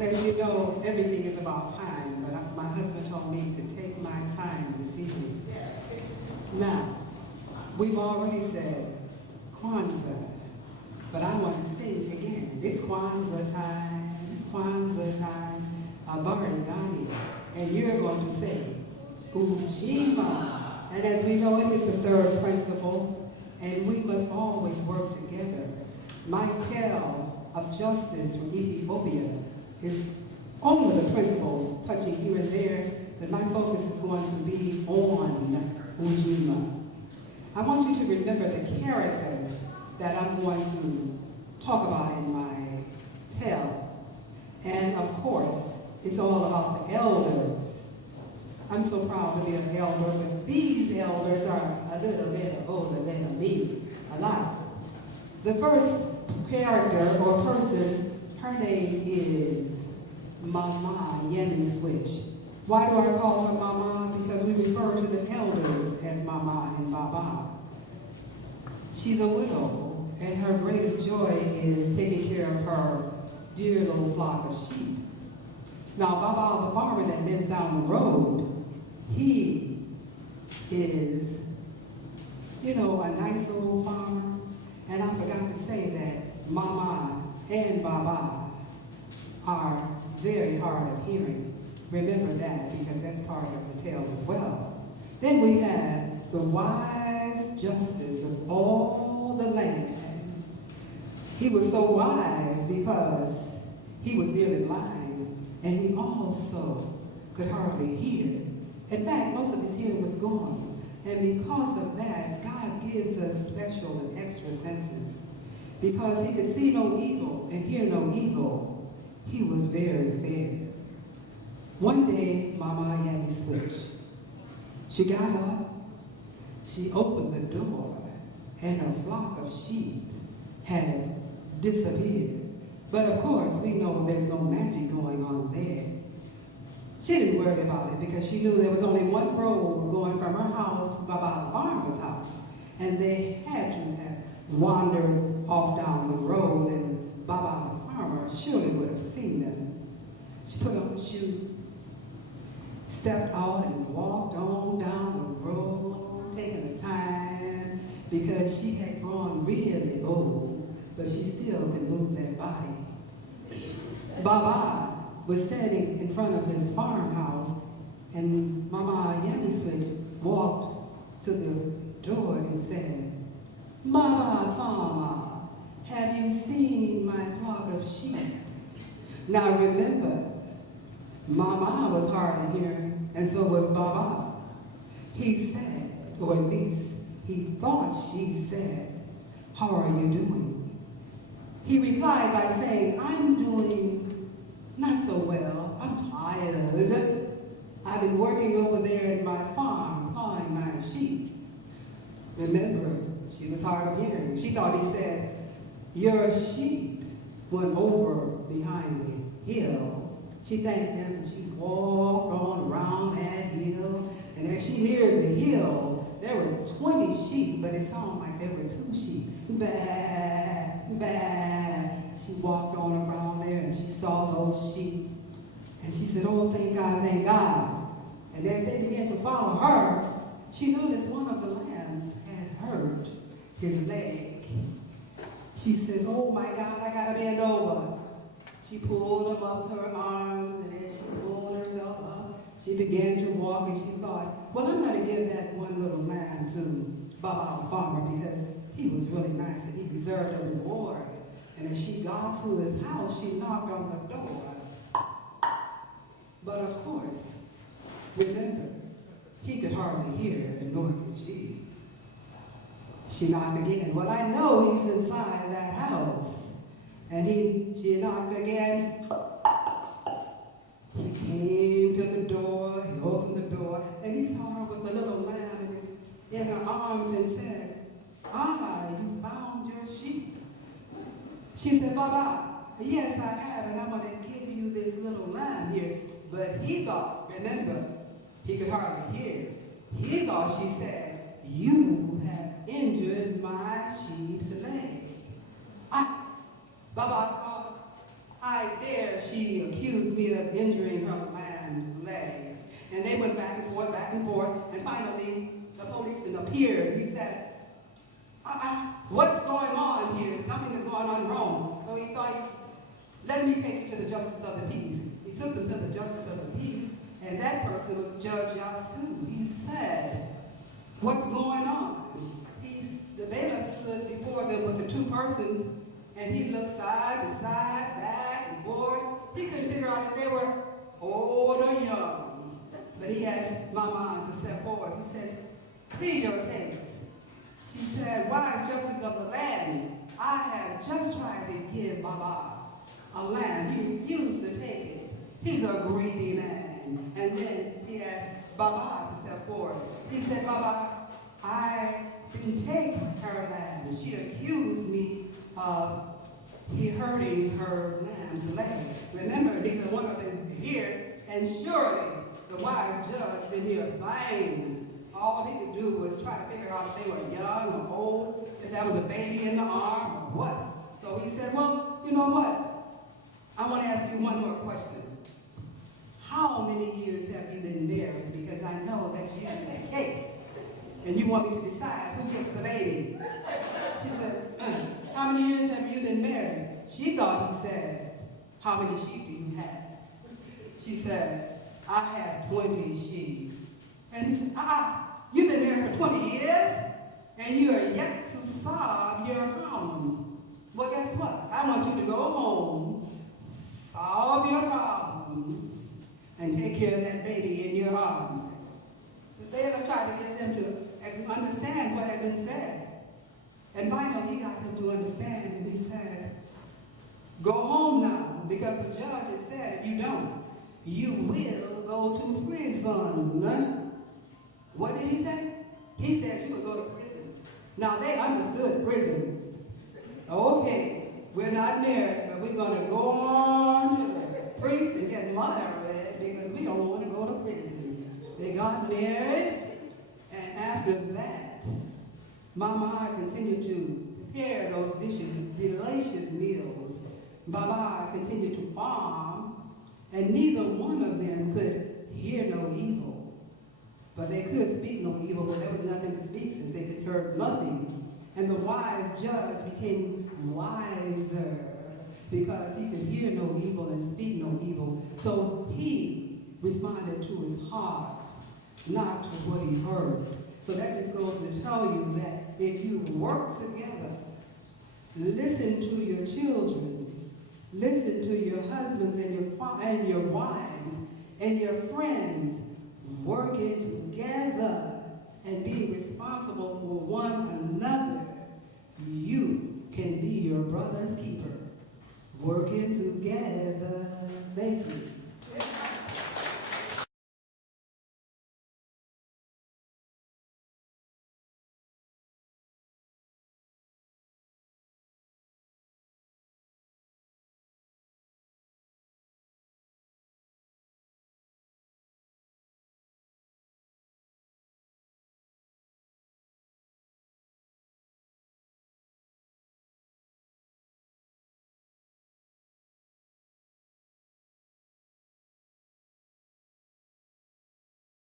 As you know, everything is about time, but my husband told me to take my time this evening. Now, we've already said Kwanzaa, but I want to sing again. It's Kwanzaa time, it's Kwanzaa time, Abarigani, and you're going to say Ujima. And as we know, it is the third principle, and we must always work together. My tale of justice from Ethiopia is only the principles touching here and there, but my focus is going to be on Ujima. I want you to remember the characters that I'm going to talk about in my tale. And of course, it's all about the elders. I'm so proud to be an elder, but these elders are a little bit older than me, a lot. The first character or person, her name is Mama Yemi Switch. Why do I call her Mama? Because we refer to the elders as Mama and Baba. She's a widow, and her greatest joy is taking care of her dear little flock of sheep. Now, Baba, the farmer that lives down the road, he is, you know, a nice old farmer. And I forgot to say that Mama and Baba are very hard of hearing. Remember that, because that's part of the tale as well. Then we have the wise justice of all the land. He was so wise because he was nearly blind, and he also could hardly hear. In fact, most of his hearing was gone. And because of that, God gives us special and extra senses. Because he could see no evil and hear no evil, he was very fair. One day, Mama Yemi Switch, she got up, she opened the door, and a flock of sheep had disappeared. But of course, we know there's no magic going on there. She didn't worry about it because she knew there was only one road going from her house to Baba the farmer's house. And they had to have wandered off down the road, and Baba the farmer surely would have seen them. She put on shoes, stepped out, and walked on down the road, taking the time, because she had grown really old, but she still could move that body. Baba was standing in front of his farmhouse, and Mama Yemi Switch walked to the door and said, "Baba farmer, have you seen my flock of sheep?" Now remember, Mama was hard of hearing, and so was Baba. He said, or at least he thought she said, "How are you doing?" He replied by saying, "I'm doing not so well. I'm tired. I've been working over there at my farm, plowing my sheep." Remember, she was hard of hearing. She thought he said, "Your sheep went over behind the hill." She thanked him, and she walked on around that hill. And as she neared the hill, there were 20 sheep, but it sounded like there were 2 sheep. Bah, bah. She walked on around there, and she saw those sheep. And she said, "Oh, thank God, thank God." And as they began to follow her, she noticed one of the lambs had hurt his leg. She says, "Oh my God, I gotta bend over." She pulled him up to her arms, and as she pulled herself up, she began to walk, and she thought, "Well, I'm gonna give that one little lamb to Baba the farmer because he was really nice and he deserved a reward." And as she got to his house, she knocked on the door. But of course, remember, he could hardly hear, and nor could she. She knocked again. "Well, I know he's inside that house." And she knocked again. He came to the door, he opened the door, and he saw her with the little lamb in her arms and said, "Ah, you found your sheep." She said, "Baba, yes, I have, and I'm going to give you this little lamb here." But he thought, remember, he could hardly hear. He thought she said, "You have injured my sheep's leg." Baba, I dare she accuse up injuring her lamb's leg. And they went back and forth, and finally the policeman appeared. He said, what's going on here? Something is going on wrong. So he thought, let me take you to the justice of the peace. He took them to the justice of the peace, and that person was Judge Yasu. He said, what's going on? The bailiff stood before them with the two persons, and he looked side to side, back and forth. He couldn't figure out if they were old or young. But he asked Mama to step forward. He said, plead your case. She said, wise justice of the land, I have just tried to give Baba a land. He refused to take it. He's a greedy man. And then he asked Baba to step forward. He said, Baba, I didn't take her land. She accused me of hurting her lamb's leg. Remember, neither one of them here, and surely the wise judge didn't hear a thing. All he could do was try to figure out if they were young or old, if that was a baby in the arm or what. So he said, well, you know what? I want to ask you one more question. How many years have you been married? Because I know that's usually the case. And you want me to decide who gets the baby. She said, how many years have you been married? She thought he said, how many sheep do you have? She said, I have 20 sheep. And he said, you've been married for 20 years, and you are yet to solve your problems. Well, guess what? I want you to go home, solve your problems, and take care of that baby in your arms. The bailiff tried to get them to understand what had been said. And finally, he got them to understand, and he said, go home now, because the judge has said if you don't, you will go to prison. What did he say? He said you would go to prison. Now, they understood prison. Okay, we're not married, but we're going to go on to the priest and get married because we don't want to go to prison. They got married, and after that, Mama continued to prepare those dishes, delicious meals. Baba continued to farm, and neither one of them could hear no evil. But they could speak no evil, but there was nothing to speak since they could hear nothing. And the wise judge became wiser because he could hear no evil and speak no evil. So he responded to his heart, not to what he heard. So that just goes to tell you that if you work together, listen to your children, listen to your husbands and your wives and your friends, working together and being responsible for one another, you can be your brother's keeper. Working together. Thank you.